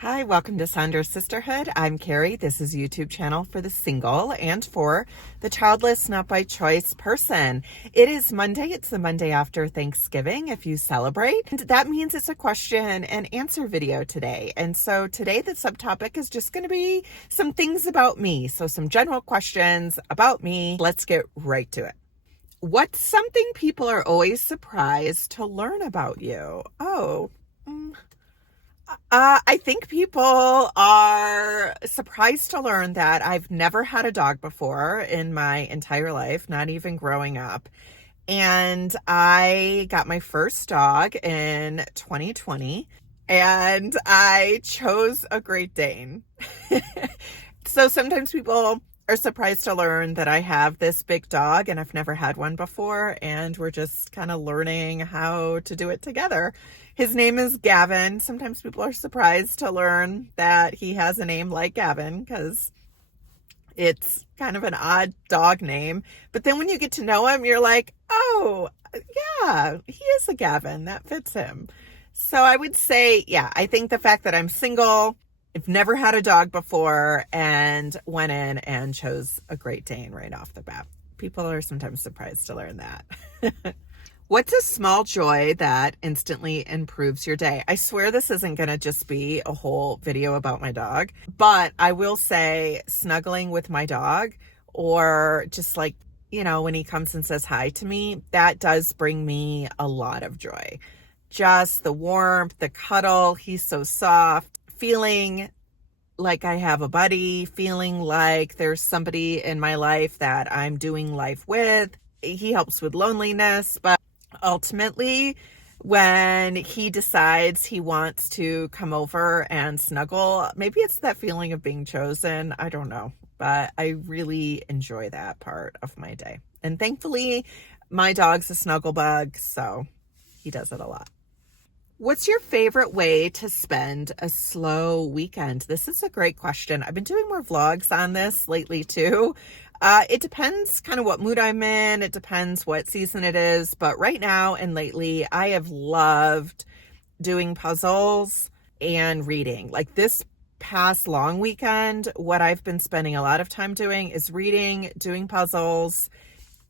Hi, welcome to Saunders Sisterhood. I'm Carrie. This is a YouTube channel for the single and for the childless, not by choice person. It is Monday. It's the Monday after Thanksgiving if you celebrate. And that means it's a question and answer video today. And so today the subtopic is just going to be some things about me. So some general questions about me. Let's get right to it. What's something people are always surprised to learn about you? I think people are surprised to learn that I've never had a dog before in my entire life, not even growing up. And I got my first dog in 2020 and I chose a Great Dane. So sometimes people are surprised to learn that I have this big dog and I've never had one before, and we're just kind of learning how to do it together. His name is Gavin. Sometimes people are surprised to learn that he has a name like Gavin because it's kind of an odd dog name. But then when you get to know him, you're like, oh, yeah, he is a Gavin. That fits him. So I would say, yeah, I think the fact that I'm single, I've never had a dog before, and went in and chose a Great Dane right off the bat. People are sometimes surprised to learn that. What's a small joy that instantly improves your day? I swear this isn't going to just be a whole video about my dog, but I will say snuggling with my dog, or just like, when he comes and says hi to me, that does bring me a lot of joy. Just the warmth, the cuddle, he's so soft, feeling like I have a buddy, feeling like there's somebody in my life that I'm doing life with. He helps with loneliness, but ultimately, when he decides he wants to come over and snuggle, maybe it's that feeling of being chosen. I don't know, but I really enjoy that part of my day. And thankfully, my dog's a snuggle bug, so he does it a lot. What's your favorite way to spend a slow weekend? This is a great question. I've been doing more vlogs on this lately too. It depends kind of what mood I'm in. It depends what season it is. But right now and lately, I have loved doing puzzles and reading. Like this past long weekend, what I've been spending a lot of time doing is reading, doing puzzles,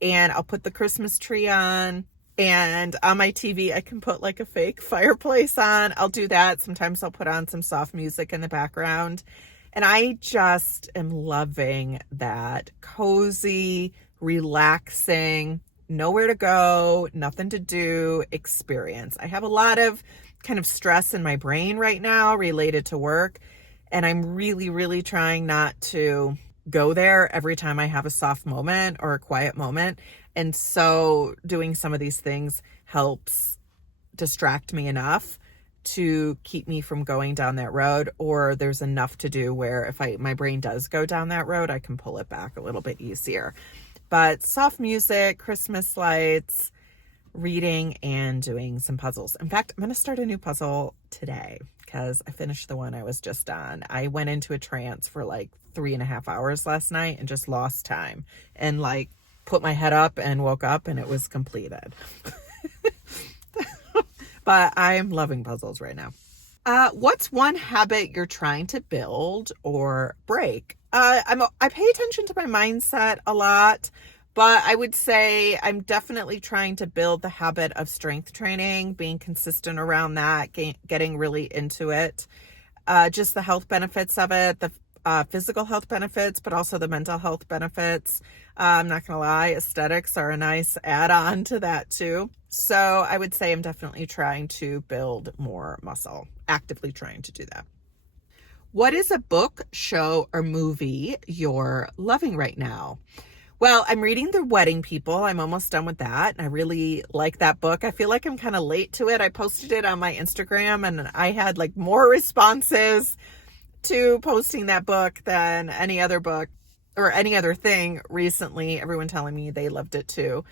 and I'll put the Christmas tree on. And on my TV, I can put like a fake fireplace on. I'll do that. Sometimes I'll put on some soft music in the background. And I just am loving that cozy, relaxing, nowhere to go, nothing to do experience. I have a lot of kind of stress in my brain right now related to work. And I'm really, really trying not to go there every time I have a soft moment or a quiet moment. And so doing some of these things helps distract me enough to keep me from going down that road, or there's enough to do where if my brain does go down that road, I can pull it back a little bit easier. But soft music, Christmas lights, reading, and doing some puzzles. In fact, I'm going to start a new puzzle today because I finished the one I was just on. I went into a trance for like 3.5 hours last night and just lost time and like put my head up and woke up and it was completed. But I'm loving puzzles right now. What's one habit you're trying to build or break? I pay attention to my mindset a lot, but I would say I'm definitely trying to build the habit of strength training, being consistent around that, getting really into it. Just the health benefits of it, the physical health benefits, but also the mental health benefits. I'm not going to lie, aesthetics are a nice add-on to that too. So I would say I'm definitely trying to build more muscle, actively trying to do that. What is a book, show, or movie you're loving right now? Well, I'm reading The Wedding People. I'm almost done with that. I really like that book. I feel like I'm kind of late to it. I posted it on my Instagram and I had like more responses to posting that book than any other book or any other thing recently. Everyone telling me they loved it too.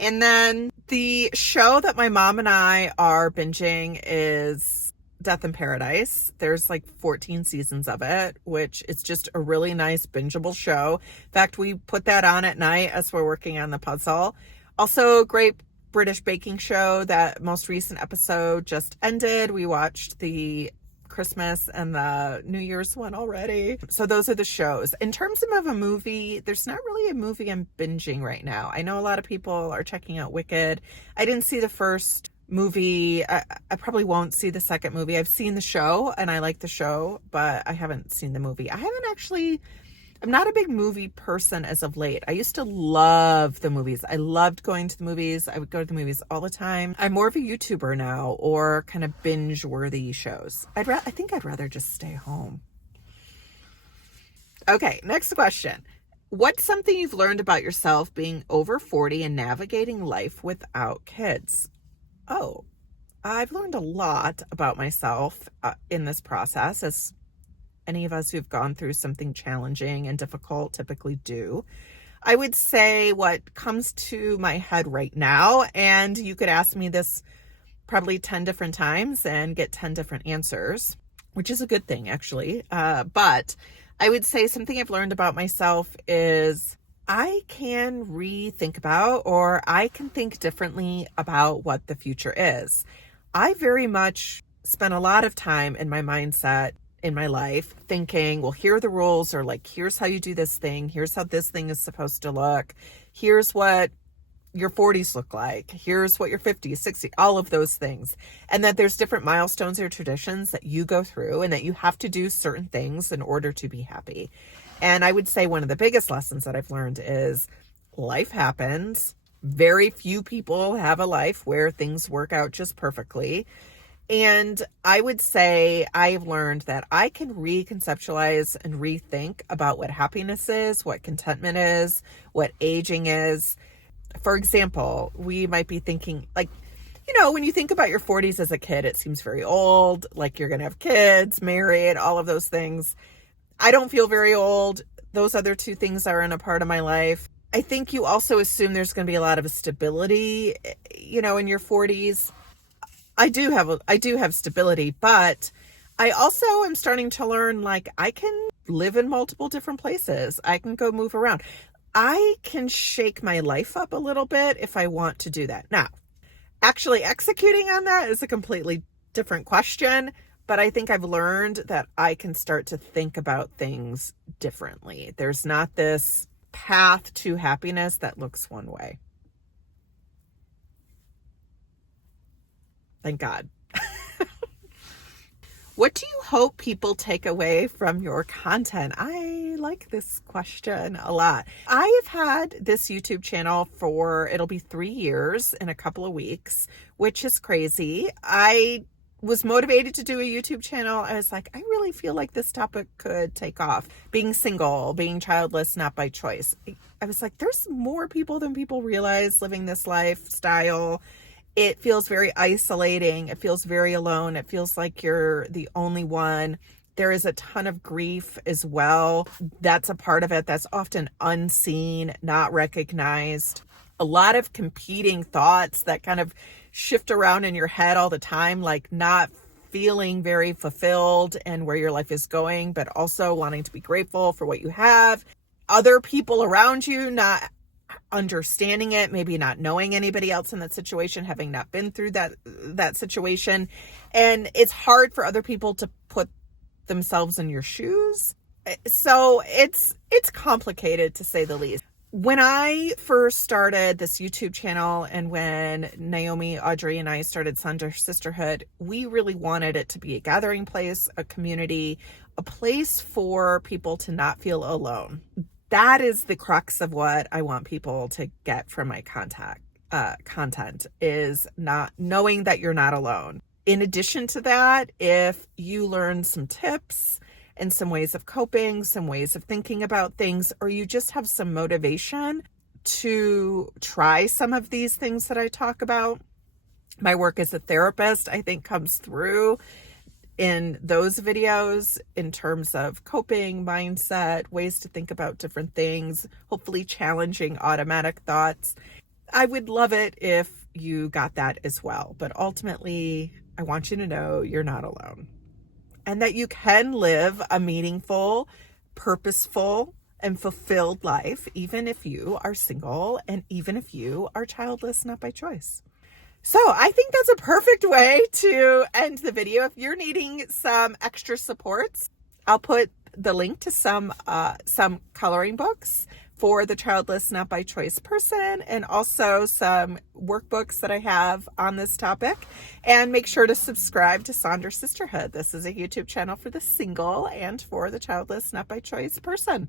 And then the show that my mom and I are binging is Death in Paradise. There's like 14 seasons of it, which is just a really nice bingeable show. In fact, we put that on at night as we're working on the puzzle. Also, great British baking show. That most recent episode just ended. We watched the Christmas and the New Year's one already. So those are the shows. In terms of a movie, there's not really a movie I'm binging right now. I know a lot of people are checking out Wicked. I didn't see the first movie. I probably won't see the second movie. I've seen the show and I like the show, but I haven't seen the movie. I'm not a big movie person as of late. I used to love the movies. I loved going to the movies. I would go to the movies all the time. I'm more of a YouTuber now, or kind of binge-worthy shows. I think I'd rather just stay home. Okay, next question. What's something you've learned about yourself being over 40 and navigating life without kids? Oh, I've learned a lot about myself in this process, as any of us who've gone through something challenging and difficult typically do. I would say what comes to my head right now, and you could ask me this probably 10 different times and get 10 different answers, which is a good thing, actually. But I would say something I've learned about myself is I can rethink about, or I can think differently about what the future is. I very much spent a lot of time in my mindset in my life thinking, well, here are the rules, or like, here's how you do this thing. Here's how this thing is supposed to look. Here's what your 40s look like. Here's what your 50s, 60s, all of those things. And that there's different milestones or traditions that you go through, and that you have to do certain things in order to be happy. And I would say one of the biggest lessons that I've learned is life happens. Very few people have a life where things work out just perfectly. And I would say I've learned that I can reconceptualize and rethink about what happiness is, what contentment is, what aging is. For example, we might be thinking, like, when you think about your 40s as a kid, it seems very old, like you're going to have kids, married, all of those things. I don't feel very old. Those other two things aren't a part of my life. I think you also assume there's going to be a lot of stability, in your 40s. I do have stability, but I also am starting to learn, like, I can live in multiple different places. I can go move around. I can shake my life up a little bit if I want to do that. Now, actually executing on that is a completely different question, but I think I've learned that I can start to think about things differently. There's not this path to happiness that looks one way. Thank God. What do you hope people take away from your content? I like this question a lot. I have had this YouTube channel it'll be 3 years in a couple of weeks, which is crazy. I was motivated to do a YouTube channel. I was like, I really feel like this topic could take off. Being single, being childless, not by choice. I was like, there's more people than people realize living this lifestyle. It feels very isolating. It feels very alone. It feels like you're the only one. There is a ton of grief as well. That's a part of it that's often unseen, not recognized. A lot of competing thoughts that kind of shift around in your head all the time, like not feeling very fulfilled and where your life is going, but also wanting to be grateful for what you have. Other people around you not understanding it, maybe not knowing anybody else in that situation, having not been through that situation. And it's hard for other people to put themselves in your shoes. So it's complicated, to say the least. When I first started this YouTube channel, and when Naomi, Audrey, and I started Sunder Sisterhood, we really wanted it to be a gathering place, a community, a place for people to not feel alone. That is the crux of what I want people to get from my content is not knowing that you're not alone. In addition to that, if you learn some tips and some ways of coping, some ways of thinking about things, or you just have some motivation to try some of these things that I talk about, my work as a therapist, I think, comes through in those videos in terms of coping, mindset, ways to think about different things, hopefully challenging automatic thoughts. I would love it if you got that as well. But ultimately, I want you to know you're not alone, and that you can live a meaningful, purposeful, and fulfilled life, even if you are single and even if you are childless, not by choice. So I think that's a perfect way to end the video. If you're needing some extra supports, I'll put the link to some coloring books for the Childless Not By Choice person, and also some workbooks that I have on this topic. And make sure to subscribe to Sonder Sisterhood. This is a YouTube channel for the single and for the Childless Not By Choice person.